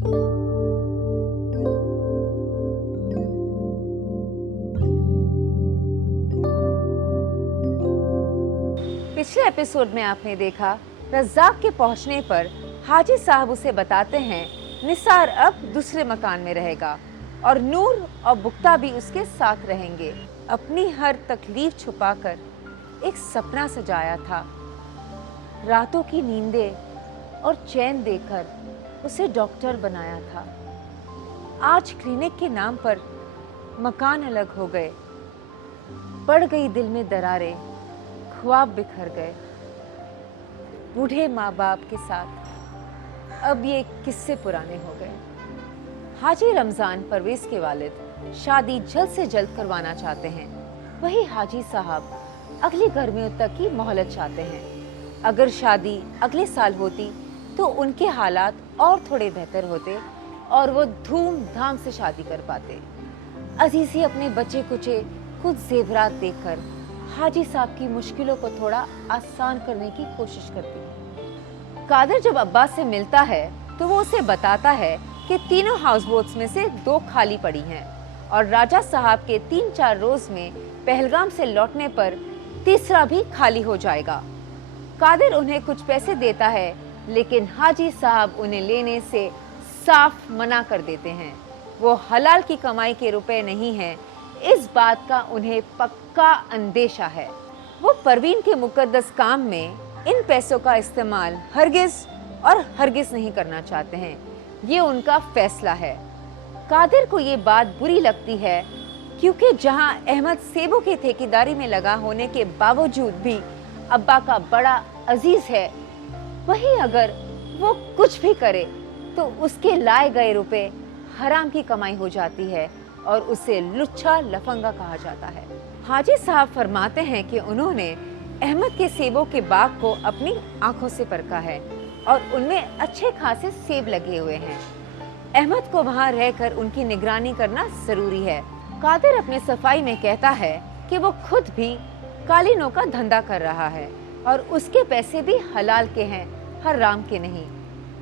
पिछले एपिसोड में आपने देखा रज़ाक के पहुंचने पर हाजी साहब उसे बताते हैं निसार अब दूसरे मकान में रहेगा और नूर और बुक्ता भी उसके साथ रहेंगे। अपनी हर तकलीफ छुपाकर एक सपना सजाया था। रातों की नींदें और चैन देकर उसे डॉक्टर बनाया था। आज क्लिनिक के नाम पर मकान अलग हो गए, पड़ गई दिल में दरारें, ख्वाब बिखर गए। बूढ़े माँ बाप के साथ अब ये किस्से पुराने हो गए। हाजी रमजान परवेज के वालिद शादी जल्द से जल्द करवाना चाहते हैं। वही हाजी साहब अगली गर्मियों तक की मोहलत चाहते हैं। अगर शादी अगले साल होती तो उनके हालात और थोड़े बेहतर होते और वो धूमधाम से शादी कर पाते। अजीज़ी अपने बच्चे कुचे कुछ जेवरात देखकर हाजी साहब की मुश्किलों को थोड़ा आसान करने की कोशिश करती है। कादिर जब अब्बास से मिलता है तो वो उसे बताता है कि तीनों हाउस बोट्स में से 2 खाली पड़ी हैं और राजा साहब के 3-4 रोज में पहलगाम से लौटने पर तीसरा भी खाली हो जाएगा। कादिर उन्हें कुछ पैसे देता है, लेकिन हाजी साहब उन्हें लेने से साफ मना कर देते हैं। वो हलाल की कमाई के रुपए नहीं हैं, इस बात का उन्हें पक्का अंदेशा है। वो परवीन के मुकद्दस काम में इन पैसों का इस्तेमाल हरगिज नहीं करना चाहते हैं। ये उनका फैसला है। कादिर को ये बात बुरी लगती है, क्योंकि जहां अहमद सेबों की ठेकेदारी में लगा होने के बावजूद भी अब्बा का बड़ा अजीज है, वहीं अगर वो कुछ भी करे तो उसके लाए गए रुपए हराम की कमाई हो जाती है और उसे लुच्चा लफंगा कहा जाता है। हाजी साहब फरमाते हैं कि उन्होंने अहमद के सेबों के बाग को अपनी आंखों से परखा है और उनमें अच्छे खासे सेब लगे हुए हैं। अहमद को वहां रहकर उनकी निगरानी करना जरूरी है। कादिर अपने सफाई में कहता है कि वो खुद भी कालीनों का धंधा कर रहा है और उसके पैसे भी हलाल के हैं, हराम के नहीं।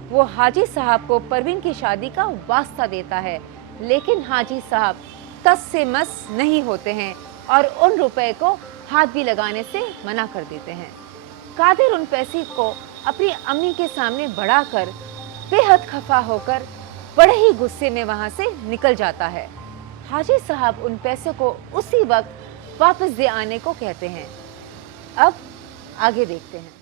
वो हाजी साहब को परवीन की शादी का वास्ता देता है, लेकिन हाजी साहब तस से मस नहीं होते हैं और उन रुपए को हाथ भी लगाने से मना कर देते हैं। कादिर उन पैसे को अपनी अम्मी के सामने बढ़ाकर बेहद खफा होकर बड़े ही गुस्से में वहां से निकल जाता है। हाजी साहब उन पैसों को उसी वक्त वापस दे आने को कहते हैं। अब आगे देखते हैं।